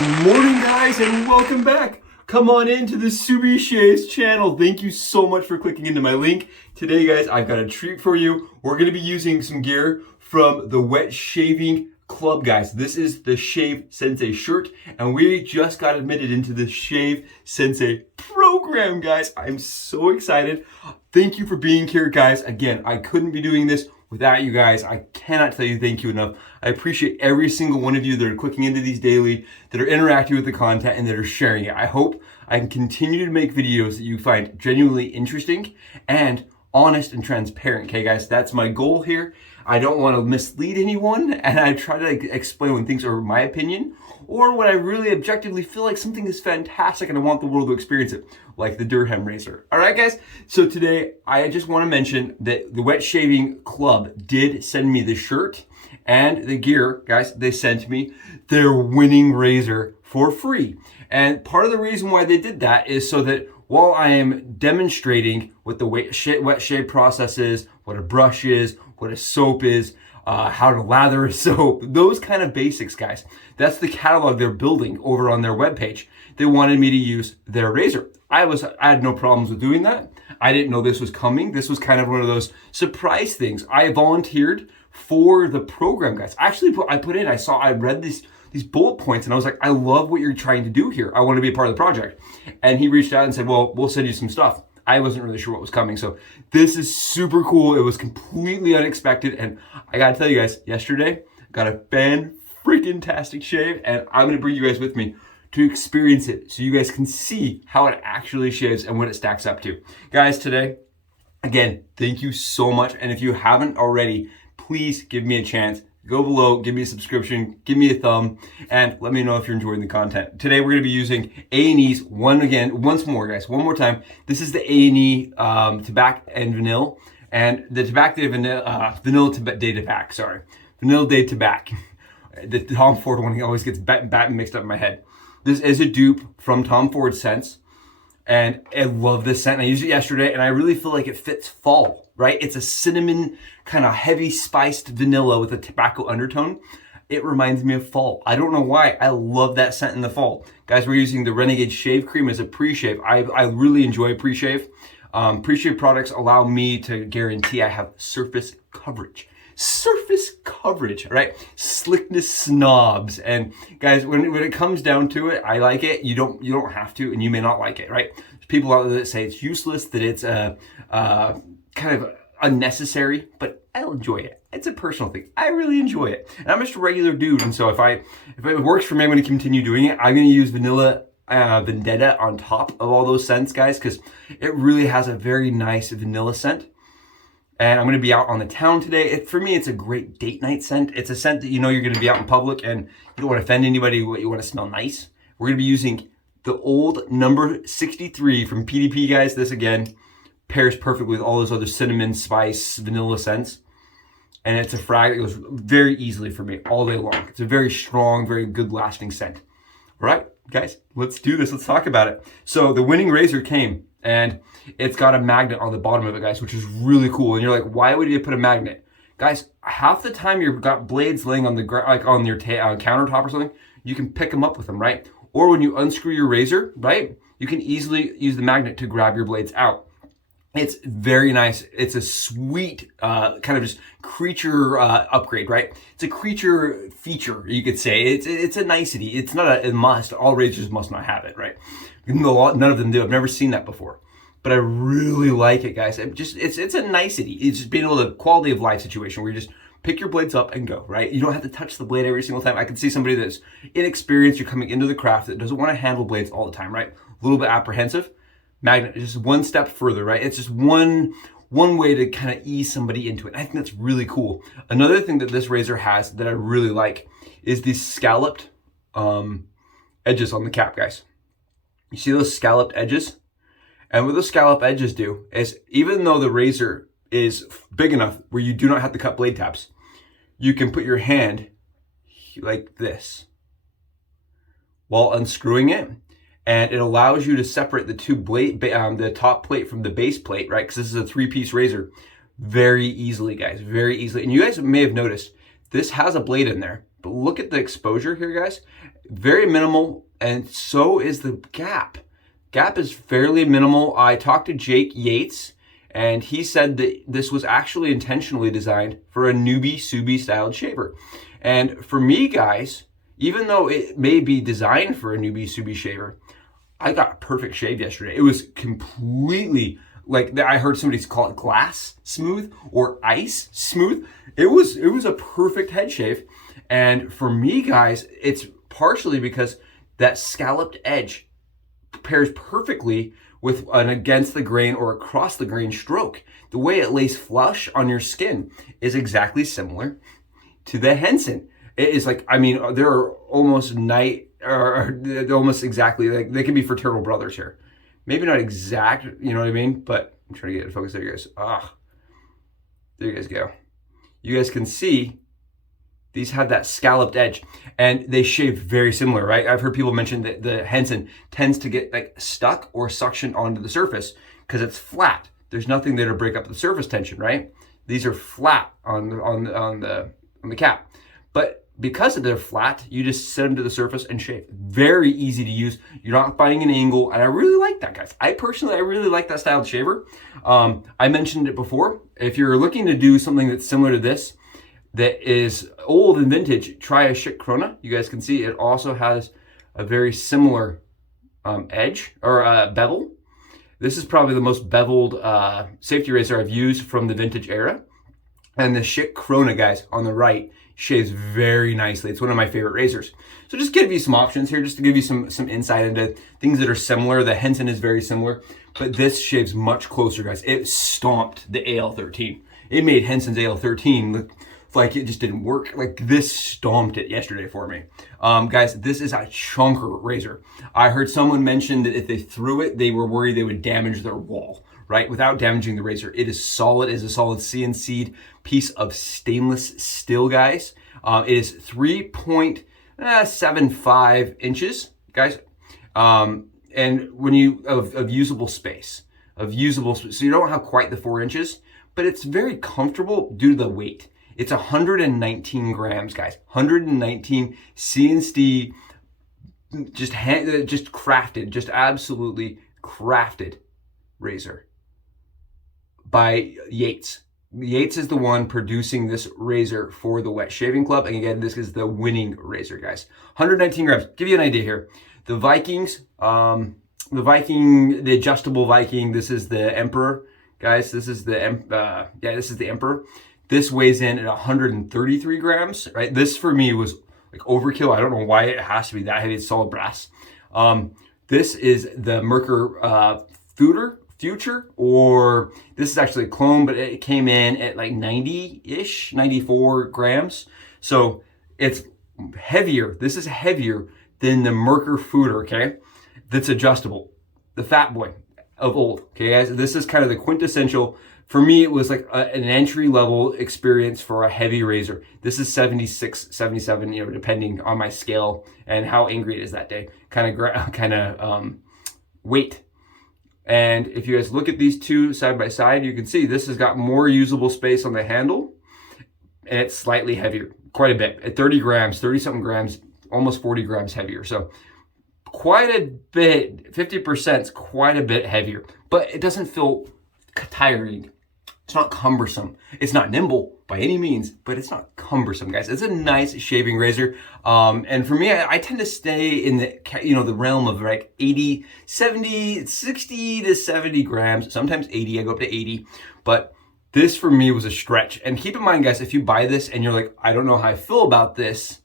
Morning guys and welcome back. Come on into the Subi Shaves channel. Thank you so much for clicking into my link. Today guys, I've got a treat for you. We're going to be using some gear from the Wetshaving Club guys. This is the Shave Sensei shirt and we just got admitted into the Shave Sensei program guys. I'm so excited. Thank you for being here guys. Again, I couldn't be doing this without you guys. I cannot tell you thank you enough. I appreciate every single one of you that are clicking into these daily, that are interacting with the content, and that are sharing it. I hope I can continue to make videos that you find genuinely interesting and honest and transparent. Okay, guys, that's my goal here. I don't want to mislead anyone, and I try to explain when things are my opinion or when I really objectively feel like something is fantastic and I want the world to experience it, like the Durham razor. All right, guys. So today, I just want to mention that the Wetshaving Club did send me the shirt and the gear, guys. They sent me their winning razor for free. And part of the reason why they did that is so that while I am demonstrating what the wet shave process is, what a brush is, what a soap is, how to lather a soap, those kind of basics, guys. That's the catalog they're building over on their webpage. They wanted me to use their razor. I had no problems with doing that. I didn't know this was coming. This was kind of one of those surprise things. I volunteered for the program, guys. Actually, I read these bullet points and I was like, I love what you're trying to do here. I want to be a part of the project. And he reached out and said, well, we'll send you some stuff. I wasn't really sure what was coming. So this is super cool. It was completely unexpected. And I gotta tell you guys, yesterday, got a fan-freaking-tastic shave and I'm gonna bring you guys with me to experience it so you guys can see how it actually shaves and what it stacks up to. Guys, today, again, thank you so much. And if you haven't already, please give me a chance. Go below, give me a subscription, give me a thumb, and let me know if you're enjoying the content. Today we're going to be using A&E's once more, guys, one more time. This is the A&E Tobacco and Vanilla, and the Tobacco Vanilla Day Tobacco, sorry. Vanilla Day Tobacco. The Tom Ford one always gets mixed up in my head. This is a dupe from Tom Ford scents, and I love this scent. I used it yesterday, and I really feel like it fits fall. Right? It's a cinnamon, kind of heavy spiced vanilla with a tobacco undertone. It reminds me of fall. I don't know why. I love that scent in the fall. Guys, we're using the Renegade Shave Cream as a pre-shave. I really enjoy pre-shave. Pre-shave products allow me to guarantee I have surface coverage. Surface coverage, right? Slickness snobs. And guys, when it comes down to it, I like it. You don't have to, and you may not like it, right? There's people out there that say it's useless, that it's kind of unnecessary, but I'll enjoy it. It's a personal thing. I really enjoy it. And I'm just a regular dude, and so if it works for me, I'm going to continue doing it. I'm going to use Vanilla Vendetta on top of all those scents, guys, because it really has a very nice vanilla scent. And I'm going to be out on the town today. For me, it's a great date night scent. It's a scent that you know you're going to be out in public and you don't want to offend anybody, but you want to smell nice. We're going to be using the old number 63 from PDP, guys. This, again, pairs perfectly with all those other cinnamon, spice, vanilla scents. And it's a frag that goes very easily for me all day long. It's a very strong, very good lasting scent. All right, guys, let's do this. Let's talk about it. So the winning razor came and it's got a magnet on the bottom of it, guys, which is really cool. And you're like, why would you put a magnet? Guys, half the time you've got blades laying on the ground, like on your countertop or something, you can pick them up with them, right? Or when you unscrew your razor, right, you can easily use the magnet to grab your blades out. It's very nice. It's a sweet kind of just creature upgrade, right? It's a creature feature, you could say. It's a nicety. It's not a must. All razors must not have it, right? None of them do. I've never seen that before. But I really like it, guys. It's a nicety. It's just being able to quality of life situation where you just pick your blades up and go, right? You don't have to touch the blade every single time. I can see somebody that's inexperienced, you're coming into the craft, that doesn't want to handle blades all the time, right? A little bit apprehensive. Magnet is just one step further, right? It's just one way to kind of ease somebody into it. I think that's really cool. Another thing that this razor has that I really like is these scalloped edges on the cap, guys. You see those scalloped edges? And what those scalloped edges do is, even though the razor is big enough where you do not have to cut blade tabs, you can put your hand like this while unscrewing it. And it allows you to separate the two the top plate from the base plate, right? Because this is a 3-piece razor very easily, guys, very easily. And you guys may have noticed this has a blade in there, But look at the exposure here, guys. Very minimal, and so is the gap. Gap is fairly minimal. I talked to Jake Yates, and he said that this was actually intentionally designed for a newbie Subi styled shaver. And for me, guys, even though it may be designed for a newbie Subi shaver, I got a perfect shave yesterday. It was completely, like, I heard somebody call it glass smooth or ice smooth. It was a perfect head shave. And for me, guys, it's partially because that scalloped edge pairs perfectly with an against the grain or across the grain stroke. The way it lays flush on your skin is exactly similar to the Henson. It is like, I mean, they're almost almost exactly, like, they can be fraternal brothers here. Maybe not exact, you know what I mean? But I'm trying to get it focused there, guys. There you guys go. You guys can see these have that scalloped edge, and they shave very similar, right? I've heard people mention that the Henson tends to get like stuck or suctioned onto the surface because it's flat. There's nothing there to break up the surface tension, right? These are flat on the cap, but because they're flat, you just set them to the surface and shave. Very easy to use. You're not finding an angle, and I really like that, guys. I really like that style of shaver. I mentioned it before. If you're looking to do something that's similar to this, that is old and vintage, try a Schick Corona. You guys can see it also has a very similar edge or bevel. This is probably the most beveled safety razor I've used from the vintage era. And the Schick Corona, guys, on the right shaves very nicely. It's one of my favorite razors. So just give you some options here, just to give you some insight into things that are similar. The Henson is very similar, but this shaves much closer, guys. It stomped the AL13. It made Henson's AL13 look like it just didn't work. Like, this stomped it yesterday for me. Guys, this is a chunker razor. I heard someone mention that if they threw it, they were worried they would damage their wall, right? Without damaging the razor. It is solid. It is a solid CNC'd piece of stainless steel, guys. It is 3.75 inches, guys. And when you, of usable space, so you don't have quite the 4 inches, but it's very comfortable due to the weight. It's 119 grams, guys. 119 CNC, just crafted, just absolutely crafted razor by Yates. Yates is the one producing this razor for the Wetshaving Club. And again, this is the winning razor, guys. 119 grams. Give you an idea here. The Vikings, the adjustable Viking, this is the Emperor, guys. This is the, this is the Emperor. This weighs in at 133 grams, right? This for me was like overkill. I don't know why it has to be that heavy. It's solid brass. This is the Merkur Future, or this is actually a clone, but it came in at like 90-ish, 94 grams. So it's heavier. This is heavier than the Merkur Future, okay? That's adjustable. The Fat Boy of old, okay, guys? This is kind of the quintessential. For me, it was like an entry-level experience for a heavy razor. This is 76, 77, you know, depending on my scale and how angry it is that day. Kind of weight. And if you guys look at these two side by side, you can see this has got more usable space on the handle, and it's slightly heavier, quite a bit. At 30 grams, 30-something grams, almost 40 grams heavier. So quite a bit, 50% is quite a bit heavier, but it doesn't feel tiring. It's not cumbersome. It's not nimble by any means, but it's not cumbersome, guys. It's a nice shaving razor. And for me, I tend to stay in the, the realm of like 60 to 70 grams, sometimes 80. I go up to 80, but this for me was a stretch. And keep in mind, guys, if you buy this and you're like, I don't know how I feel about this,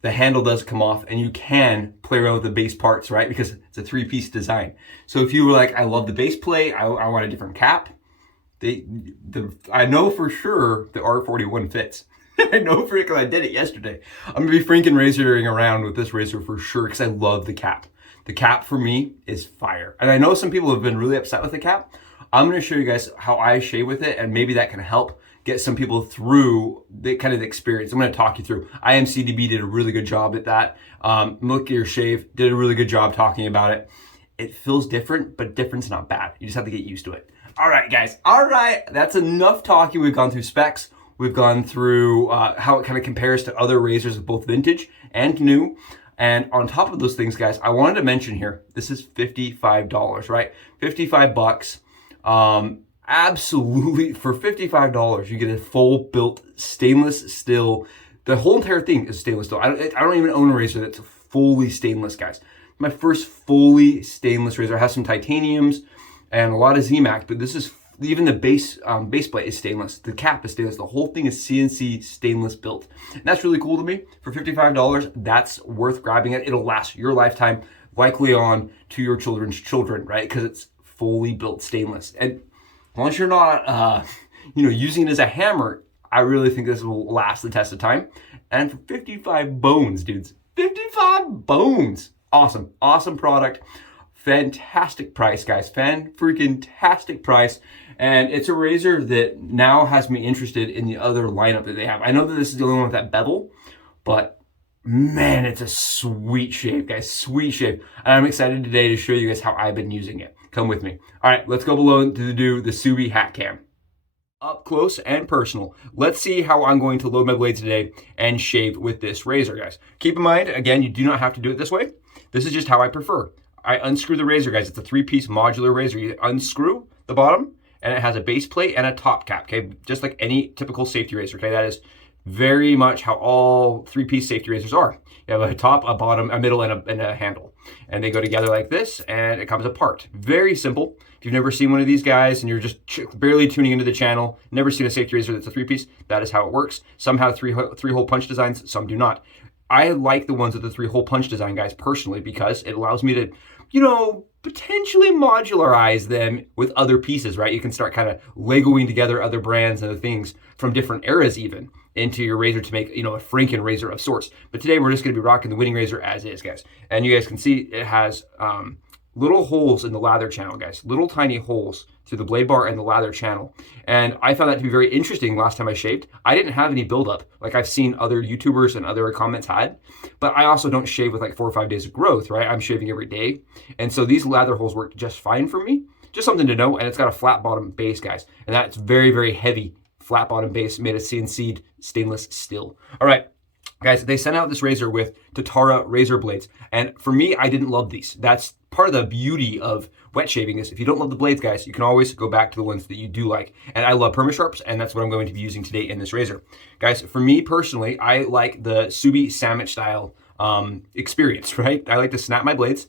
the handle does come off and you can play around with the base parts, right? Because it's a 3-piece design. So if you were like, I love the base plate, I want a different cap, I know for sure the R41 fits. I know for it because I did it yesterday. I'm gonna be freaking razoring around with this razor for sure because I love the cap. The cap for me is fire. And I know some people have been really upset with the cap. I'm gonna show you guys how I shave with it, and maybe that can help get some people through the kind of experience. I'm gonna talk you through. IMCDB did a really good job at that. Look at Your Shave did a really good job talking about it. It feels different, but different's not bad. You just have to get used to it. All right, guys. All right, that's enough talking. We've gone through specs. We've gone through how it kind of compares to other razors of both vintage and new. And on top of those things, guys, I wanted to mention here, this is $55, right? 55 bucks. Absolutely, for $55, you get a full built stainless steel. The whole entire thing is stainless steel. I don't even own a razor that's fully stainless, guys. My first fully stainless razor has some titaniums and a lot of Z-Max, but this is, even the base plate is stainless. The cap is stainless. The whole thing is CNC stainless built. And that's really cool to me. For $55, that's worth grabbing it. It'll last your lifetime, likely on to your children's children, right? Because it's fully built stainless. And once you're not, using it as a hammer, I really think this will last the test of time. And for 55 bones, dudes, 55 bones. Awesome, awesome product. Fantastic price, guys. Fan-freaking-tastic price. And it's a razor that now has me interested in the other lineup that they have. I know that this is the only one with that bevel, but man, it's a sweet shave, guys. Sweet shave. And I'm excited today to show you guys how I've been using it. Come with me. All right, let's go below to do the Subi hat cam. Up close and personal. Let's see how I'm going to load my blades today and shave with this razor, guys. Keep in mind, again, you do not have to do it this way. This is just how I prefer. I unscrew the razor, guys. It's a 3-piece modular razor. You unscrew the bottom, and it has a base plate and a top cap, okay? Just like any typical safety razor, okay? That is very much how all 3-piece safety razors are. You have a top, a bottom, a middle, and a handle. And they go together like this, and it comes apart. Very simple. If you've never seen one of these guys, and you're just barely tuning into the channel, never seen a safety razor that's a 3-piece, that is how it works. Some have three-hole punch designs, some do not. I like the ones with the 3-hole punch design, guys, personally, because it allows me to, potentially modularize them with other pieces, right? You can start kind of Legoing together other brands and other things from different eras even into your razor to make, a Franken razor of sorts. But today we're just going to be rocking the winning razor as is, guys. And you guys can see it has little holes in the lather channel, guys. Little tiny holes through the blade bar and the lather channel. And I found that to be very interesting last time I shaved. I didn't have any buildup like I've seen other YouTubers and other comments had, but I also don't shave with like 4 or 5 days of growth, right? I'm shaving every day. And so these lather holes work just fine for me. Just something to know. And it's got a flat bottom base, guys. And that's very, very heavy flat bottom base made of CNC'd stainless steel. All right. Guys, they sent out this razor with Tatara razor blades. And for me, I didn't love these. That's part of the beauty of wet shaving is if you don't love the blades, guys, you can always go back to the ones that you do like. And I love Permasharps, and that's what I'm going to be using today in this razor. Guys, for me personally, I like the Subi sandwich style experience, right? I like to snap my blades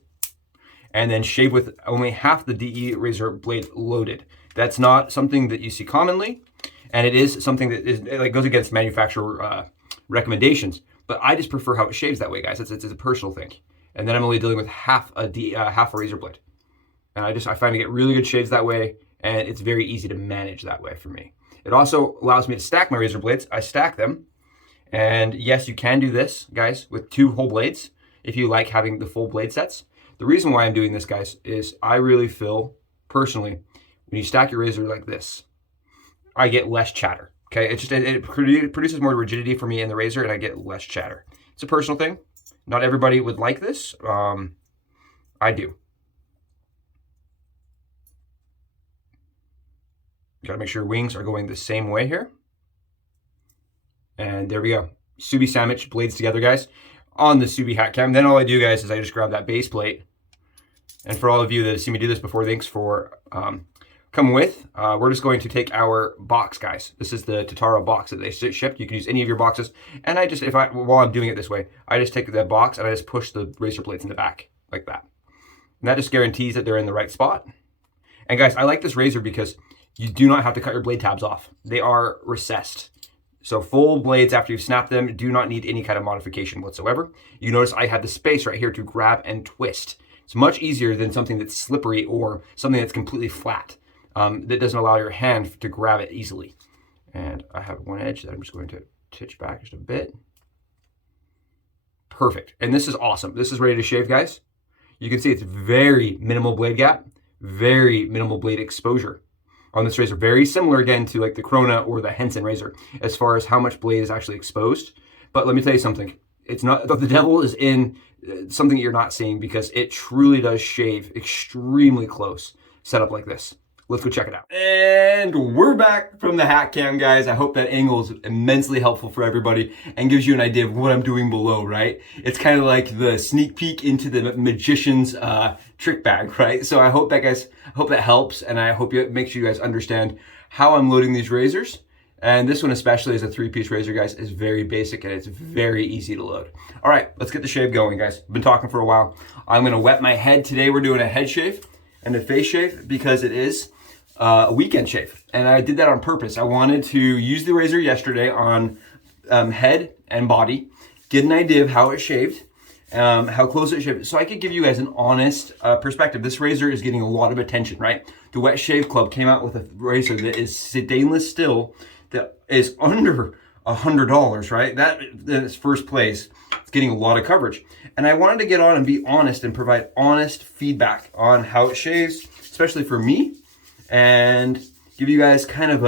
and then shave with only half the DE razor blade loaded. That's not something that you see commonly, and it is something that is like goes against manufacturer recommendations, but I just prefer how it shaves that way, guys. It's a personal thing. And then I'm only dealing with half a razor blade. And I find to get really good shaves that way, and it's very easy to manage that way for me. It also allows me to stack my razor blades. I stack them, and yes, you can do this, guys, with 2 whole blades if you like having the full blade sets. The reason why I'm doing this, guys, is I really feel, personally, when you stack your razor like this, I get less chatter. Okay, it produces more rigidity for me in the razor, and I get less chatter. It's a personal thing. Not everybody would like this. I do. Got to make sure your wings are going the same way here. And there we go. Subi sandwich blades together, guys, on the Subi hat cam. Then all I do, guys, is I just grab that base plate. And for all of you that have seen me do this before, thanks for come with. We're just going to take our box, guys. This is the Tatara box that they shipped. You can use any of your boxes. And while I'm doing it this way, I just take that box and I just push the razor blades in the back like that. And that just guarantees that they're in the right spot. And guys, I like this razor because you do not have to cut your blade tabs off. They are recessed. So full blades after you've snapped them do not need any kind of modification whatsoever. You notice I have the space right here to grab and twist. It's much easier than something that's slippery or something that's completely flat. That doesn't allow your hand to grab it easily. And I have one edge that I'm just going to titch back just a bit. Perfect. And this is awesome. This is ready to shave, guys. You can see it's very minimal blade gap, very minimal blade exposure on this razor. Very similar again to like the Corona or the Henson razor as far as how much blade is actually exposed. But let me tell you something. It's not, the devil is in something you're not seeing, because it truly does shave extremely close set up like this. Let's go check it out. And we're back from the hat cam, guys. I hope that angle is immensely helpful for everybody and gives you an idea of what I'm doing below, right? It's kind of like the sneak peek into the magician's trick bag, right? So I hope that, guys, hope that helps, and I hope it makes you guys understand how I'm loading these razors. And this one especially is a 3-piece razor, guys, is very basic and it's very easy to load. All right, let's get the shave going, guys. I've been talking for a while. I'm gonna wet my head. Today we're doing a head shave and a face shave because it is a weekend shave. And I did that on purpose. I wanted to use the razor yesterday on head and body, get an idea of how it shaved, how close it shaved, so I could give you guys an honest perspective. This razor is getting a lot of attention, right? The Wetshaving Club came out with a razor that is stainless steel that is under $100, right? That is first place. It's getting a lot of coverage. And I wanted to get on and be honest and provide honest feedback on how it shaves, especially for me, and give you guys kind of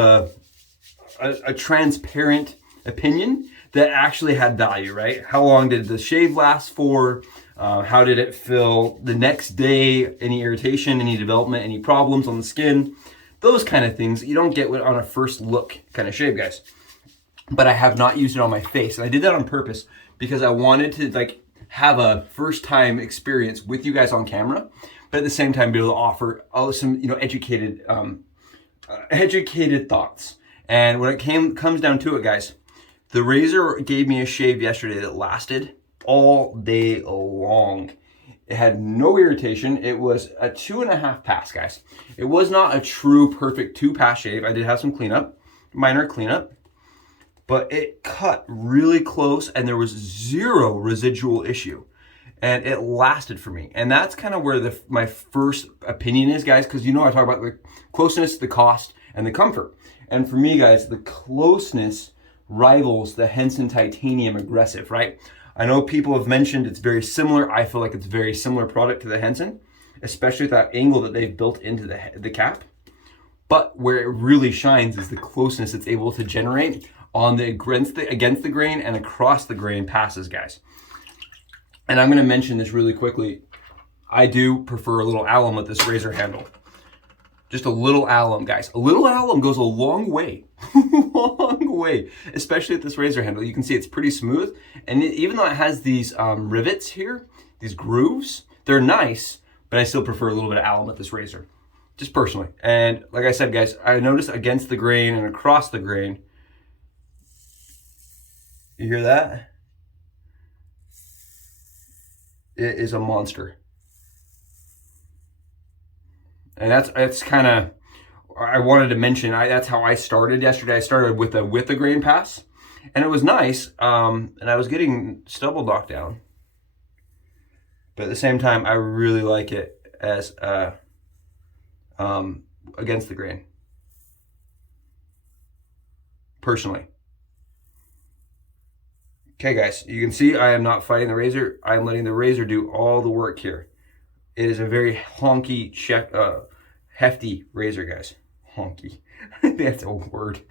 a transparent opinion that actually had value, right? How long did the shave last for? How did it feel the next day? Any irritation, any development, any problems on the skin? Those kind of things that you don't get on a first look kind of shave, guys. But I have not used it on my face. And I did that on purpose because I wanted to like have a first time experience with you guys on camera, but at the same time be able to offer some, educated thoughts. And when it comes down to it, guys, the razor gave me a shave yesterday that lasted all day long. It had no irritation. It was a 2.5 pass, guys. It was not a true perfect 2-pass shave. I did have some cleanup, minor cleanup, but it cut really close and there was zero residual issue. And it lasted for me. And that's kind of where my first opinion is, guys, because I talk about the closeness, the cost, and the comfort. And for me, guys, the closeness rivals the Henson Titanium Aggressive, right? I know people have mentioned it's very similar. I feel like it's a very similar product to the Henson, especially with that angle that they've built into the cap. But where it really shines is the closeness it's able to generate on the against the grain and across the grain passes, guys. And I'm going to mention this really quickly. I do prefer a little alum with this razor handle. Just a little alum, guys. A little alum goes a long way. Long way. Especially with this razor handle. You can see it's pretty smooth. And even though it has these rivets here, these grooves, they're nice, but I still prefer a little bit of alum with this razor. Just personally. And like I said, guys, I noticed against the grain and across the grain. You hear that? It is a monster. And that's kind of, I wanted to mention, that's how I started yesterday. I started with the grain pass, and it was nice, and I was getting stubble knocked down. But at the same time, I really like it as against the grain, personally. Okay, guys, you can see I am not fighting the razor. I am letting the razor do all the work here. It is a very honky, hefty razor, guys. Honky. That's a word.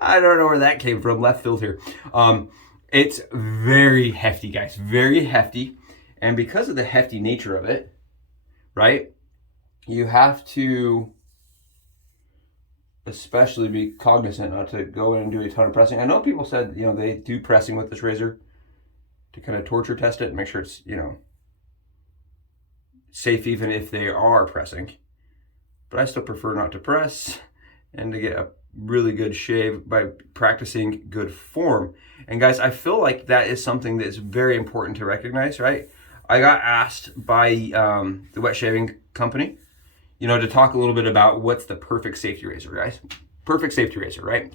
I don't know where that came from. Left field here. It's very hefty, guys. Very hefty. And because of the hefty nature of it, right, you have to especially be cognizant not to go in and do a ton of pressing. I know people said, they do pressing with this razor to kind of torture test it and make sure it's, safe even if they are pressing. But I still prefer not to press and to get a really good shave by practicing good form. And guys, I feel like that is something that is very important to recognize, right? I got asked by the Wetshaving company, to talk a little bit about what's the perfect safety razor, guys. Perfect safety razor, right?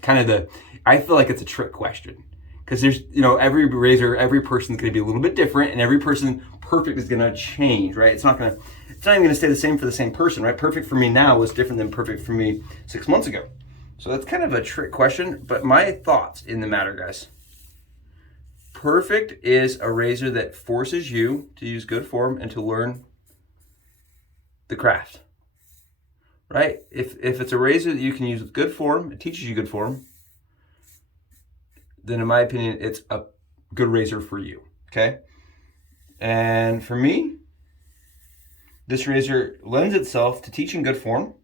I feel like it's a trick question. Because there's, every razor, every person's going to be a little bit different, and every person perfect is going to change, right? It's not even going to stay the same for the same person, right? Perfect for me now was different than perfect for me 6 months ago. So that's kind of a trick question, but my thoughts in the matter, guys. Perfect is a razor that forces you to use good form and to learn the craft, right? If it's a razor that you can use with good form, it teaches you good form, then in my opinion, it's a good razor for you, okay? And for me, this razor lends itself to teaching good form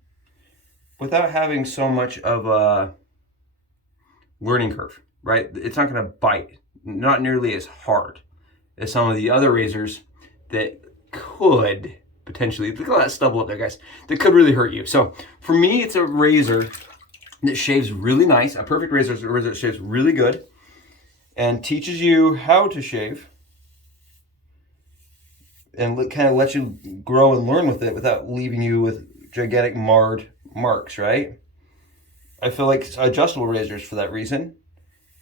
without having so much of a learning curve, right? It's not going to bite, not nearly as hard as some of the other razors that could potentially, look at all that stubble up there, guys, that could really hurt you. So for me, it's a razor that shaves really nice. A perfect razor is a razor that shaves really good and teaches you how to shave and kind of lets you grow and learn with it without leaving you with gigantic marred marks, right? I feel like adjustable razors, for that reason,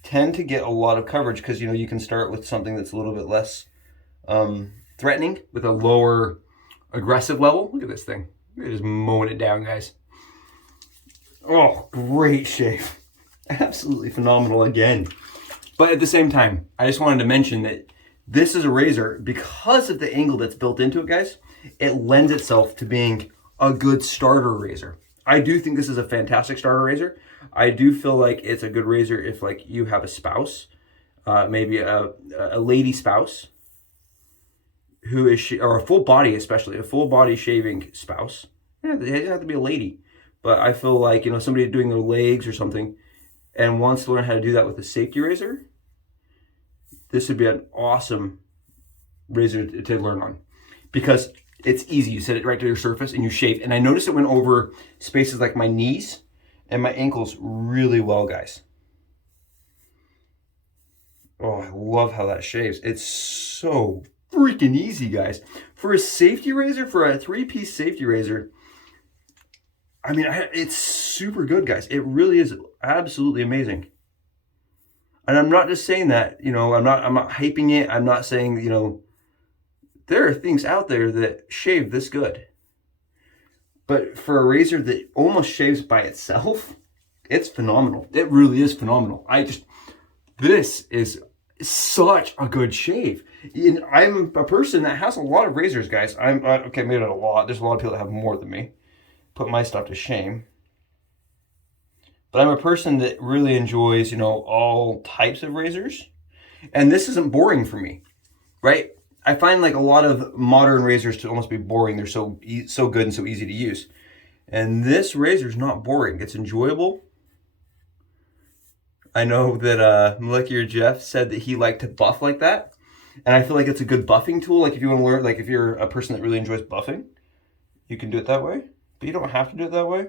tend to get a lot of coverage because, you know, you can start with something that's a little bit less threatening with a lower aggressive level. Look at this thing. We're just mowing it down, guys. Oh, great shave. Absolutely phenomenal again. But at the same time, I just wanted to mention that this is a razor, because of the angle that's built into it, guys, it lends itself to being a good starter razor. I do think this is a fantastic starter razor. I do feel like it's a good razor if, like, you have a spouse, maybe a lady spouse who is, or a full body, especially a full body shaving spouse. It doesn't have to be a lady, but I feel like, you know, somebody doing their legs or something and wants to learn how to do that with a safety razor, this would be an awesome razor to learn on, because it's easy. You set it right to your surface and you shave. And I noticed it went over spaces like my knees and my ankles really well, guys. Oh, I love how that shaves. It's so freaking easy, guys. For a safety razor, for a 3-piece safety razor, I mean, it's super good, guys. It really is absolutely amazing. And I'm not just saying that, you know, I'm not hyping it. I'm not saying, you know, there are things out there that shave this good. But for a razor that almost shaves by itself, it's phenomenal. It really is phenomenal. This is such a good shave. And I'm a person that has a lot of razors, guys. Okay, maybe not a lot. There's a lot of people that have more than me. Put my stuff to shame. But I'm a person that really enjoys, you know, all types of razors. And this isn't boring for me, right? I find like a lot of modern razors to almost be boring. They're so good and so easy to use. And this razor is not boring. It's enjoyable. I know that Molecular Jeff said that he liked to buff like that. And I feel like it's a good buffing tool. Like if you want to learn, like if you're a person that really enjoys buffing, you can do it that way. But you don't have to do it that way.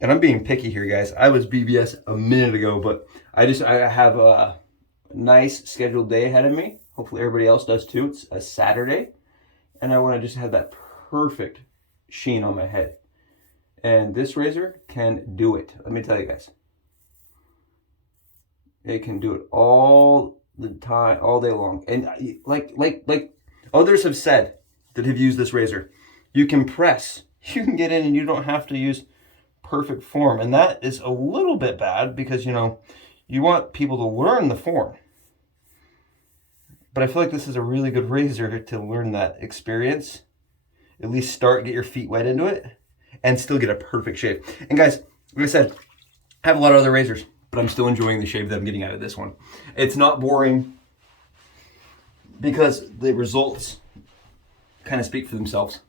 And I'm being picky here, guys. I was BBS a minute ago, but I have a nice scheduled day ahead of me. Hopefully everybody else does too. It's a Saturday. And I want to just have that perfect sheen on my head. And this razor can do it. Let me tell you guys. It can do it all the time, all day long. And like others have said that have used this razor, you can press. You can get in and you don't have to use perfect form. And that is a little bit bad because, you know, you want people to learn the form. But I feel like this is a really good razor to learn that experience. At least get your feet wet into it and still get a perfect shave. And guys, like I said, I have a lot of other razors, but I'm still enjoying the shave that I'm getting out of this one. It's not boring because the results kind of speak for themselves,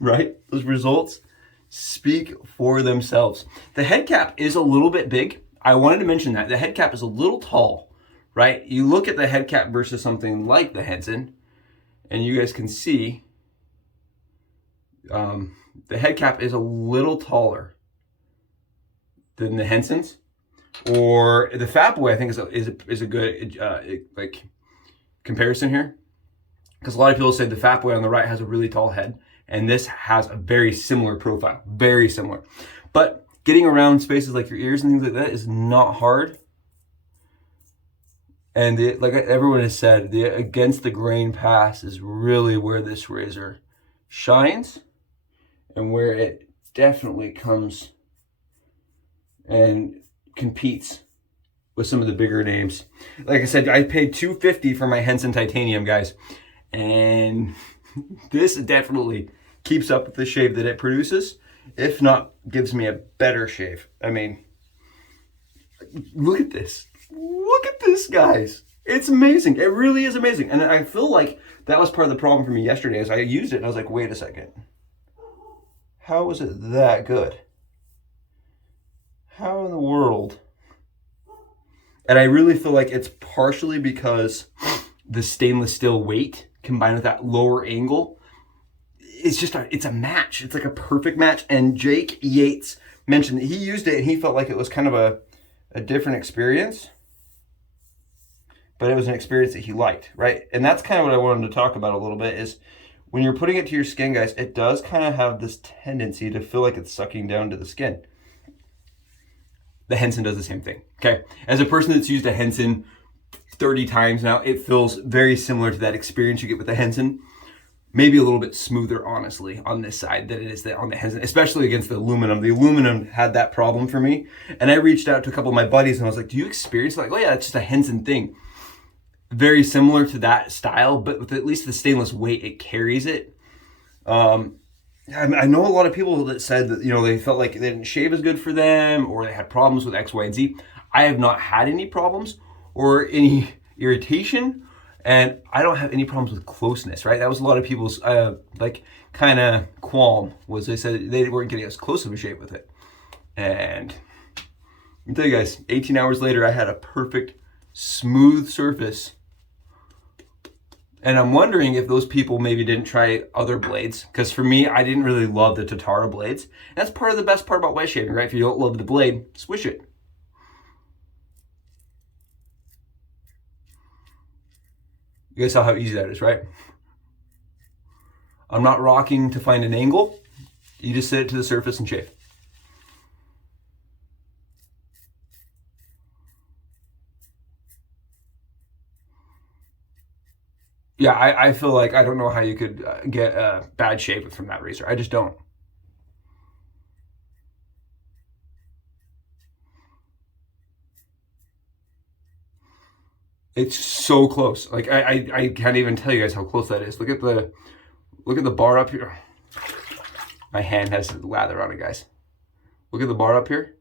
right? Those results speak for themselves. The head cap is a little bit big. I wanted to mention that. The head cap is a little tall, right? You look at the head cap versus something like the Henson, and you guys can see the head cap is a little taller than the Henson's. Or the Fat Boy, I think, is a good like comparison here. Because a lot of people say the Fat Boy on the right has a really tall head. And this has a very similar profile, very similar. But getting around spaces like your ears and things like that is not hard. And like everyone has said, the against the grain pass is really where this razor shines and where it definitely comes and competes with some of the bigger names. Like I said, I paid $250 for my Henson Titanium, guys. And this definitely keeps up with the shave that it produces, if not gives me a better shave. I mean, look at this. Look at this, guys. It's amazing. It really is amazing. And I feel like That was part of the problem for me yesterday as I used it and I was like, wait a second. How was it that good? How in the world? And I really feel like it's partially because the stainless steel weight combined with that lower angle, it's just it's a match. It's like a perfect match. And Jake Yates mentioned that he used it and he felt like it was kind of a different experience, but it was an experience that he liked, right? And that's kind of what I wanted to talk about a little bit is when you're putting it to your skin, guys, it does kind of have this tendency to feel like it's sucking down to the skin. The Henson does the same thing, okay? As a person that's used a Henson 30 times now, it feels very similar to that experience you get with the Henson. Maybe a little bit smoother, honestly, on this side than it is on the Henson, especially against the aluminum. The aluminum had that problem for me. And I reached out to a couple of my buddies and I was like, do you experience it? Like, oh yeah, it's just a Henson thing. Very similar to that style, but with at least the stainless weight, it carries it. I know a lot of people that said that, you know, they felt like they didn't shave as good for them or they had problems with X, Y, and Z. I have not had any problems or any irritation. And I don't have any problems with closeness, right? That was a lot of people's like kind of qualm was they said they weren't getting as close of a shape with it. And let me tell you guys, 18 hours later, I had a perfect smooth surface. And I'm wondering if those people maybe didn't try other blades. Because for me, I didn't really love the Tatara blades. And that's part of the best part about wet shaving, right? If you don't love the blade, switch it. You guys saw how easy that is, right? I'm not rocking to find an angle. You just set it to the surface and shave. Yeah, I feel like I don't know how you could get a bad shave from that razor. I just don't. It's so close. Like I can't even tell you guys how close that is. Look at the bar up here. My hand has lather on it, guys. Look at the bar up here.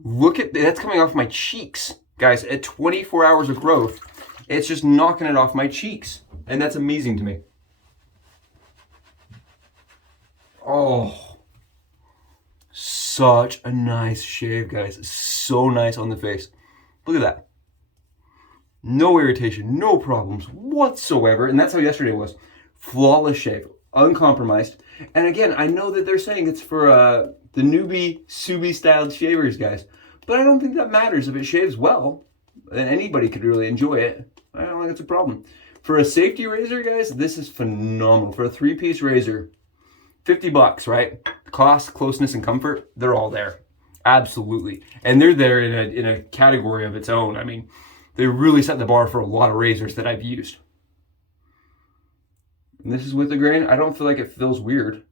Look at that's coming off my cheeks, guys. At 24 hours of growth, it's just knocking it off my cheeks, and that's amazing to me. Oh, such a nice shave, guys. So nice on the face. Look at that. No irritation, no problems whatsoever. And that's how yesterday was. Flawless shave, uncompromised. And again, I know that they're saying it's for the newbie, Subi styled shavers, guys. But I don't think that matters if it shaves well. And anybody could really enjoy it. I don't think it's a problem. For a safety razor, guys, this is phenomenal. For a 3-piece razor, $50, right? Cost, closeness, and comfort, they're all there. Absolutely. And they're there in a category of its own. I mean, they really set the bar for a lot of razors that I've used. And this is with the grain. I don't feel like it feels weird.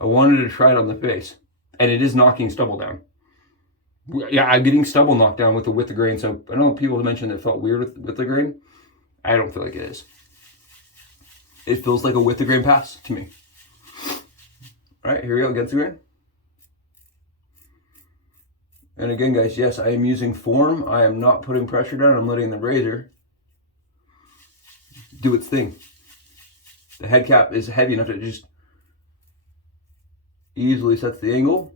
I wanted to try it on the face. And it is knocking stubble down. Yeah, I'm getting stubble knocked down with the grain. So I know people mentioned that it felt weird with the grain. I don't feel like it is. It feels like a with the grain pass to me. All right, here we go, against the grain. And again, guys, yes, I am using form. I am not putting pressure down. I'm letting the razor do its thing. The head cap is heavy enough that it just easily sets the angle.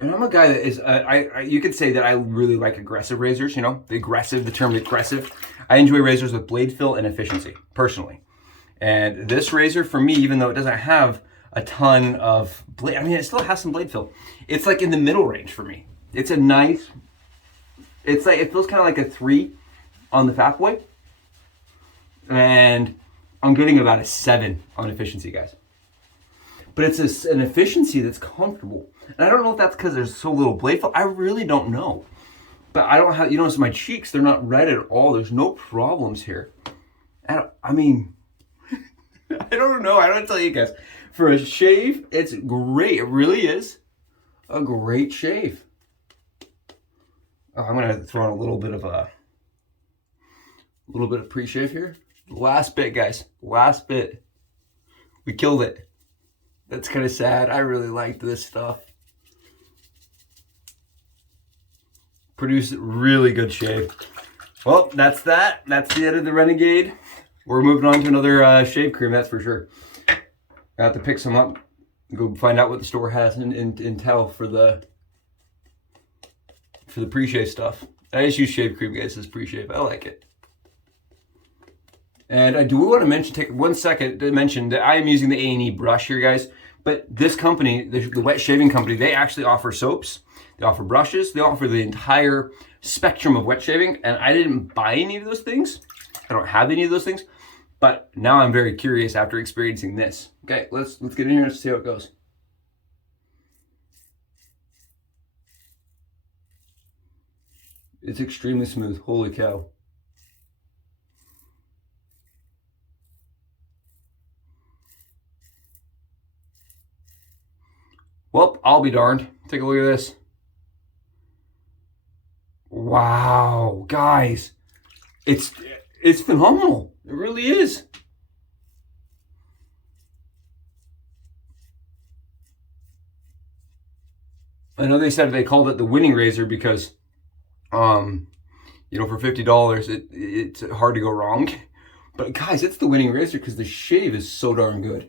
And I'm a guy that is, you could say that I really like aggressive razors, you know, the term aggressive. I enjoy razors with blade fill and efficiency, personally. And this razor, for me, even though it doesn't have a ton of blade, I mean, it still has some blade fill. It's like in the middle range for me. It's a nice, it's like, it feels kind of like a 3 on the Fat Boy. And I'm getting about a 7 on efficiency, guys. But it's an efficiency that's comfortable. And I don't know if that's because there's so little blade fill. I really don't know. But I don't have, you notice my cheeks, they're not red at all. There's no problems here. I mean, I don't know. I don't tell you guys. For a shave, it's great. It really is a great shave. Oh, I'm going to throw in a little bit of pre-shave here. Last bit, guys. Last bit. We killed it. That's kind of sad. I really liked this stuff. Produced really good shave. Well, that's that. That's the end of the Renegade. We're moving on to another shave cream, that's for sure. I have to pick some up, go find out what the store has in Intel for the pre-shave stuff. I just use shave cream, guys, as pre-shave. I like it. And I do want to mention, take 1 second to mention that I am using the A&E brush here, guys. But this company, the Wetshaving company, they actually offer soaps, they offer brushes, they offer the entire spectrum of wet shaving. And I didn't buy any of those things. I don't have any of those things. But now I'm very curious after experiencing this. Okay, let's get in here and see how it goes. It's extremely smooth. Holy cow. Well, I'll be darned. Take a look at this. Wow, guys. It's phenomenal. It really is. I know they said they called it the winning razor because, you know, for $50, it's hard to go wrong. But guys, it's the winning razor because the shave is so darn good.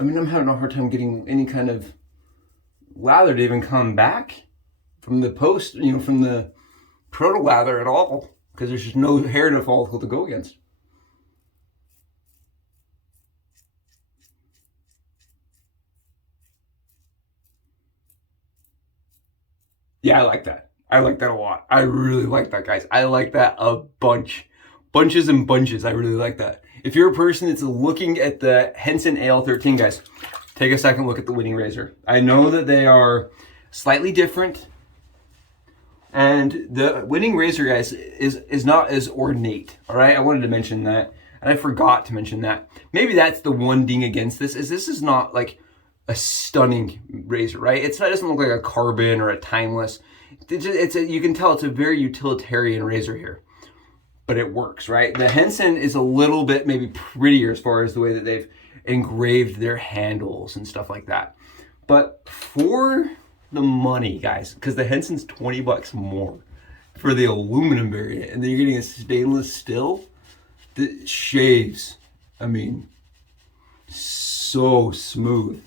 I mean, I'm having a hard time getting any kind of lather to even come back from the post, you know, from the proto lather at all, because there's just no hair to follicle to go against. Yeah, I like that. I like that a lot. I really like that, guys. I like that a bunch. Bunches and bunches. I really like that. If you're a person that's looking at the Henson AL13, guys, take a second look at the winning razor. I know that they are slightly different, and the winning razor, guys, is not as ornate. All right, I wanted to mention that, and I forgot to mention that. Maybe that's the one ding against this, is this is not like a stunning razor, right? It doesn't look like a Carbon or a Timeless. You can tell it's a very utilitarian razor here, but it works, right? The Henson is a little bit maybe prettier as far as the way that they've engraved their handles and stuff like that. But for the money, guys, because the Henson's 20 bucks more for the aluminum variant, and then you're getting a stainless steel that shaves, I mean, so smooth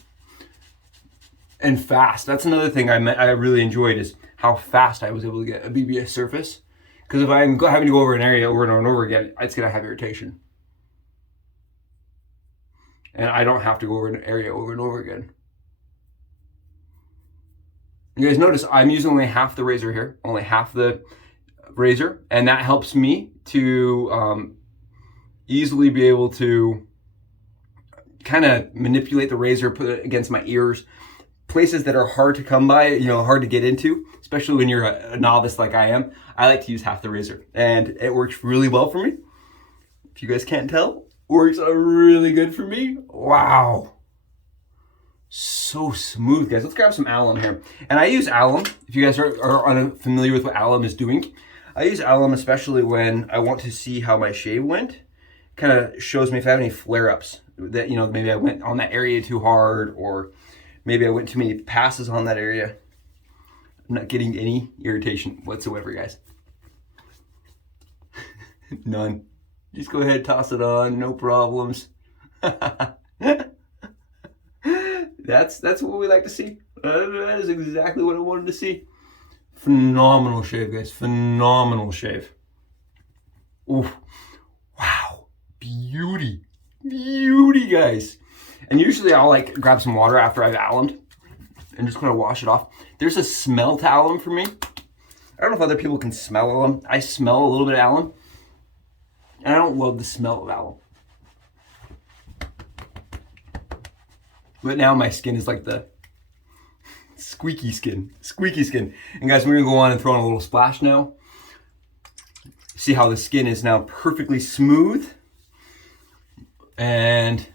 and fast. That's another thing I really enjoyed, is how fast I was able to get a BBS surface. Because if I'm having to go over an area over and over and over again, it's going to have irritation. And I don't have to go over an area over and over again. You guys notice I'm using only half the razor here, only half the razor. And that helps me to easily be able to kind of manipulate the razor, put it against my ears. Places that are hard to come by, you know, hard to get into, especially when you're a novice like I am. I like to use half the razor, and it works really well for me. If you guys can't tell, works really good for me. Wow. So smooth, guys. Let's grab some alum here. And I use alum, if you guys are unfamiliar with what alum is doing, I use alum especially when I want to see how my shave went. Kind of shows me if I have any flare-ups, that, you know, maybe I went on that area too hard, or maybe I went too many passes on that area. I'm not getting any irritation whatsoever, guys. None. Just go ahead, toss it on, no problems. That's what we like to see. That is exactly what I wanted to see. Phenomenal shave, guys. Phenomenal shave. Ooh. Wow. Beauty. Beauty, guys. And usually I'll like grab some water after I've allumed and just kind of wash it off. There's a smell to alum for me. I don't know if other people can smell alum. I smell a little bit of alum, and I don't love the smell of alum. But now my skin is like the squeaky skin. Squeaky skin. And guys, we're gonna go on and throw on a little splash now. See how the skin is now perfectly smooth. And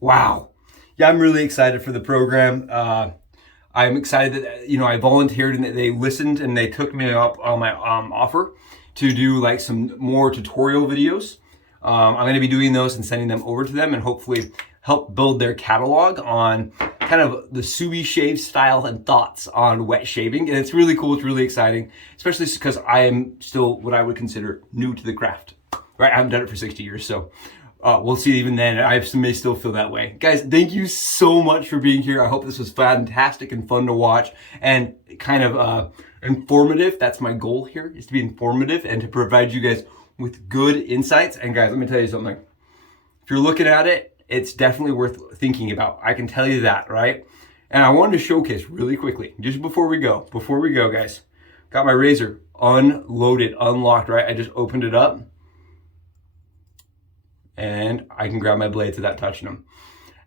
wow. Yeah, I'm really excited for the program. I'm excited that, you know, I volunteered and that they listened and they took me up on my offer to do like some more tutorial videos. I'm going to be doing those and sending them over to them, and hopefully help build their catalog on kind of the Subi shave style and thoughts on wet shaving. And it's really cool, it's really exciting, especially because I am still what I would consider new to the craft, right? I haven't done it for 60 years, so we'll see even then. I may still feel that way. Guys, thank you so much for being here. I hope this was fantastic and fun to watch and kind of informative. That's my goal here, is to be informative and to provide you guys with good insights. And guys, let me tell you something. If you're looking at it, it's definitely worth thinking about. I can tell you that, right? And I wanted to showcase really quickly, just before we go, guys, got my razor unloaded, unlocked, right? I just opened it up and I can grab my blades without touching them.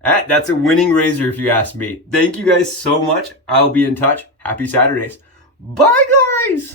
That's a winning razor if you ask me. Thank you guys so much. I'll be in touch. Happy Saturdays. Bye, guys.